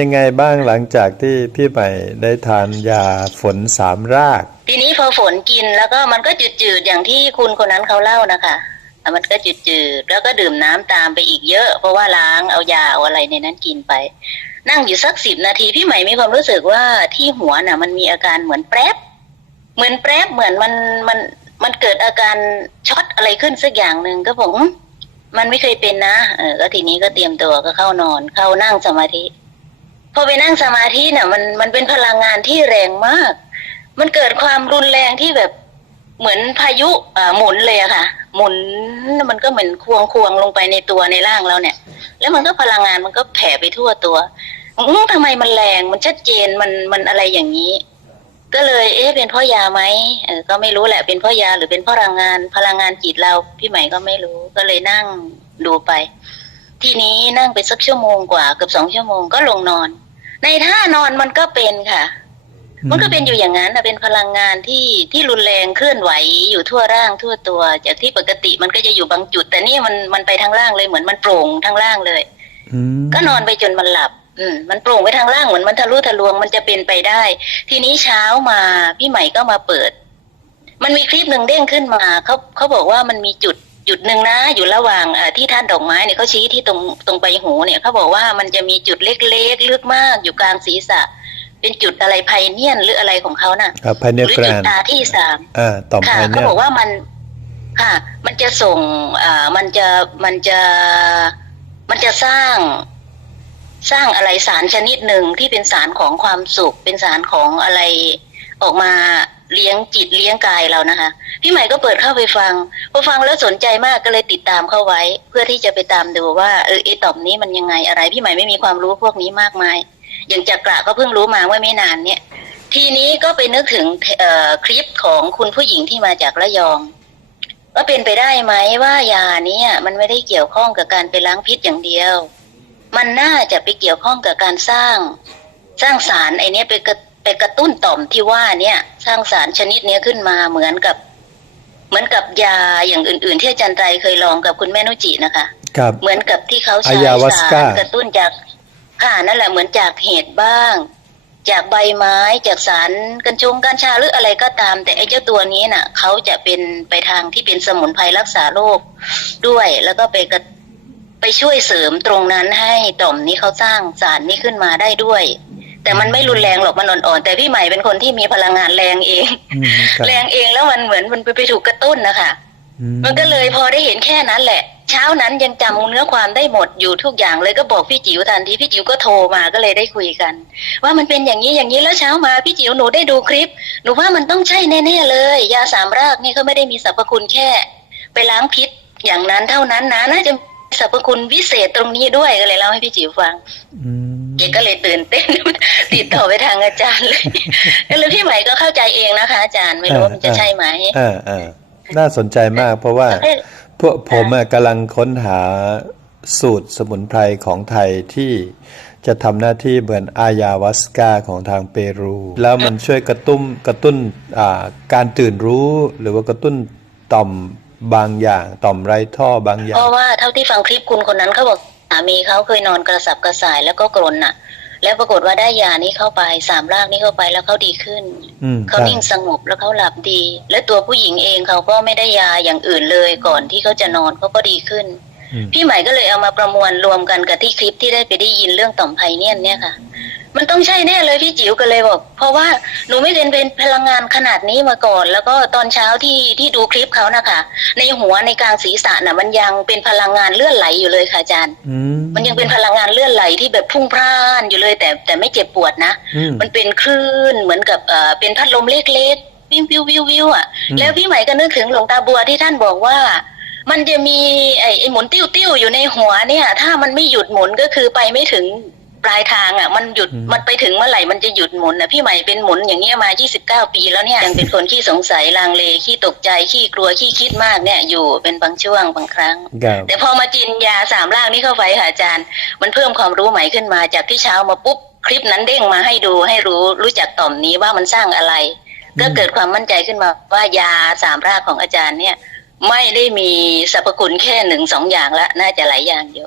ยังไงบ้างหลังจากที่พี่ใหม่ได้ทานยาฝนสามราก ทีนี้พอฝนกินแล้วก็มันก็จืดๆอย่างที่คุณคนนั้นเขาเล่านะคะมันก็จืดๆแล้วก็ดื่มน้ำตามไปอีกเยอะ เพราะว่าล้างเอายาเอาอะไรในนั้นกินไป นั่งอยู่สักสิบนาทีพี่ใหม่มีความรู้สึกว่าที่หัวน่ะ มันมีอาการเหมือนแป๊บเหมือนแป๊บเหมือนมันมันมันเกิดอาการช็อตอะไรขึ้นสักอย่างหนึ่งก็บอกอืมมันไม่เคยเป็นนะเออก็ทีนี้ก็เตรียมตัวก็เข้านอนเข้านั่งสมาธิ พอไปนั่งสมาธิเนี่ยมันมันเป็นพลังงานที่แรงมาก มันเกิดความรุนแรงที่แบบเหมือนพายุอ่าหมุนเลยอะค่ะ หมุนมันก็เหมือนควงควงลงไปในตัวในร่างเราเนี่ย แล้วมันก็พลังงานมันก็แผ่ไปทั่วตัวอือทำไมมันแรงมันชัดเจนมันมันอะไรอย่างนี้ ก็เลยเอ๊ะเป็นพราะยาไหมเออก็ไม่รู้แหละเป็นพราะยาหรือเป็นพราะพลังงาน พลังงานจิตเราพี่ใหม่ก็ไม่รู้ก็เลยนั่งดูไป ทีนี้นั่งไปสักชั่วโมงกว่าเกือบสองชั่วโมงก็ลงนอน ในท่านอนมันก็เป็นค่ะ มันก็เป็นอยู่อย่างนั้นนะเป็นพลังงานที่ที่รุนแรงเคลื่อนไหวอยู่ทั่วร่างทั่วตัว จากที่ปกติมันก็จะอยู่บางจุด แต่นี่มันมันไปทั้งล่างเลยเหมือนมันโปร่งทั้งล่างเลยอืมก็นอนไปจนมันหลับ อืมมันโปร่งไปทางล่างเหมือนมันทะลุทะลวงมันจะเป็นไปได้ ทีนี้เช้ามาพี่ใหม่ก็มาเปิด มันมีคลิปหนึ่งเด้งขึ้นมาเขาเขาบอกว่ามันมีจุด จุดหนึ่งนะ อยู่ระหว่างเอ่อที่ท่านดอกไม้เนี่ยเขาชี้ที่ตรงตรงใบหูเนี่ยเขาบอกว่ามันจะมีจุดเล็กๆลึกมากอยู่กลางศีรษะ เป็นจุดอะไรไพเนียนหรืออะไรของเขาน่ะอ่าภายในหรือแกรจุดนตาที่สามอ่าต่อมค่ะภายในเขาบอกว่ามันค่ะ มันจะส่งอ่ามันจะมันจะมันจะสร้างสร้างอะไรสารชนิดหนึ่งที่เป็นสารของความสุข เป็นสารของอะไร ออกมาเลี้ยงจิตเลี้ยงกายเรานะคะ พี่ใหม่ก็เปิดเข้าไปฟังพอฟังแล้วสนใจมากก็เลยติดตามเข้าไว้ เพื่อที่จะไปตามดูว่าเออไอต่อมนี้มันยังไงอะไร พี่ใหม่ไม่มีความรู้พวกนี้มากมาย อย่างจักระก็เพิ่งรู้มาเมื่อไม่นานเนี่ย ทีนี้ก็ไปนึกถึงคลิปของคุณผู้หญิงที่มาจากระยองว่าเป็นไปได้ไหมว่ายานี้มันไม่ได้เกี่ยวข้องกับการไปล้างพิษอย่างเดียว มันน่าจะไปเกี่ยวข้องกับการสร้าง สร้างสารไอเนี้ยไปกระ ไปกระตุ้นต่อมที่ว่าเนี่ยสร้างสารชนิดเนี้ยขึ้นมาเหมือนกับ เหมือนกับยาอย่างอื่น ๆ ที่อาจารย์ไตรเคยลองกับคุณแม่นุจินะคะครับเหมือนกับที่เขาใช้อายาวาสสาก้ารกระตุ้นจากค่ะนั่นแหละเหมือนจากเห็ดบ้าง จากใบไม้จากสารกัญชงกัญชาหรืออะไรก็ตาม แต่ไอ้เจ้าตัวนี้น่ะเขาจะเป็นไปทางที่เป็นสมุนไพรรักษาโรคด้วย แล้วก็ไปกระไปช่วยเสริมตรงนั้นให้ต่อมนี้เขาสร้างสารนี้ขึ้นมาได้ด้วย แต่มันไม่รุนแรงหรอกมันอ่อนๆแต่พี่ใหม่เป็นคนที่มีพลังงานแรงเองอืมครับแรงเองแล้วมันเหมือนมันไปไปถูกกระตุ้นนะคะอืมันก็เลยพอได้เห็นแค่นั้นแหละ เช้านั้นยังจำเนื้อความได้หมดอยู่ทุกอย่างเลยก็บอกพี่จิ๋วทันทีพี่จิ๋วก็โทรมาก็เลยได้คุยกัน ว่ามันเป็นอย่างนี้อย่างนี้แล้วเช้ามาพี่จิ๋วหนูได้ดูคลิป หนูว่ามันต้องใช่แน่ๆเลย ยาสามรากนี่เขาไม่ได้มีสรรพคุณแค่ ไปล้างพิษอย่างนั้นเท่านั้นนะน่าจะมีสรรพคุณวิเศษตรงนี้ด้วยก็เลยเล่าให้พี่จิ๋วฟัง อื มแกก็เลยตื่นเต้น ติดต่อไปทางอาจารย์เลยก็เลยพี่ใหม่ก็เข้าใจเองนะคะอาจารย์ไม่รู้ว่ามันจะใช่ไหมอ่าอ่าน่าสนใจมาก เพราะว่าเอ้ยพวกผมอะกำลังค้นหาสูตรสมุนไพรของไทยที่จะทำหน้าที่เหมือนอายาวาสกาของทางเปรู แล้วมันช่วยกระตุ้มกระตุ้นอ่าการตื่นรู้ หรือว่ากระตุ้นต่อมบางอย่าง ต่อมไรท่อบางอย่าเพงราะว่าเท่าที่ฟังคลิปคุณคนนั้นเขาบอกสามีเขาเคยนอนกระสับกระส่ายแล้วก็กรนน่ะ แล้วปรากฏว่าได้ยานี้เข้าไปสามรากนี้เข้าไปแล้วเขาดีขึ้นอืมเขาใช่นิ่งสงบแล้วเขาหลับดี และตัวผู้หญิงเองเขาก็ไม่ได้ยาอย่างอื่นเลยก่อนที่เขาจะนอนเขาก็ดีขึ้นอืมพี่ใหม่ก็เลยเอามาประมวลรวมกันกับที่คลิปที่ได้ไปได้ยินเรื่องต่อมไพเนียนเนี่ยค่ะ มันต้องใช่แน่เลยพี่จิ๋วก็เลยบอก เพราะว่าหนูไม่เคยเป็นพลังงานขนาดนี้มาก่อน แล้วก็ตอนเช้าที่ที่ดูคลิปเขานะคะ ในหัวในกลางศีรษะน่ะ มันยังเป็นพลังงานเลื่อนไหลอยู่เลยค่ะอาจารย์อืมมันยังเป็นพลังงานเลื่อนไหลที่แบบพุ่งพล่านอยู่เลย แต่แต่ไม่เจ็บปวดนะอืมมันเป็นคลื่นเหมือนกับเอ่อเป็นพัดลมเล็กๆวิววิววิววิวอะอืมแล้วพี่ใหม่ก็นึกถึงหลวงตาบัวที่ท่านบอกว่ามันจะมีไอ้ไอ้หมุนติ้วติ้วๆอยู่ในหัวเนี่ย ถ้ามันไม่หยุดหมุนก็คือไปไม่ถึง ปลายทางอะมันหยุดมันไปถึงเมื่อไหร่มันจะหยุดหมุนอะพี่ใหม่เป็นหมุนอย่างเงี้ยมา 29 ปีแล้วเนี่ยยังเป็นคนขี้สงสัยลังเลขี้ตกใจขี้กลัวขี้คิดมากเนี่ยอยู่เป็นบางช่วงบางครั้ง ครับ แต่พอมากินยาสามร่างนี้เข้าไปค่ะอาจารย์ มันเพิ่มความรู้ใหม่ขึ้นมาจากที่เช้ามาปุ๊บคลิปนั้นเด้งมาให้ดูให้รู้รู้จักต่อมนี้ว่ามันสร้างอะไรก็เกิดความมั่นใจขึ้นมาว่ายาสามรากของอาจารย์เนี่ย ไม่ได้มีสรรพคุณแค่หนึ่งสองอย่างละน่าจะหลายอย่างอยู่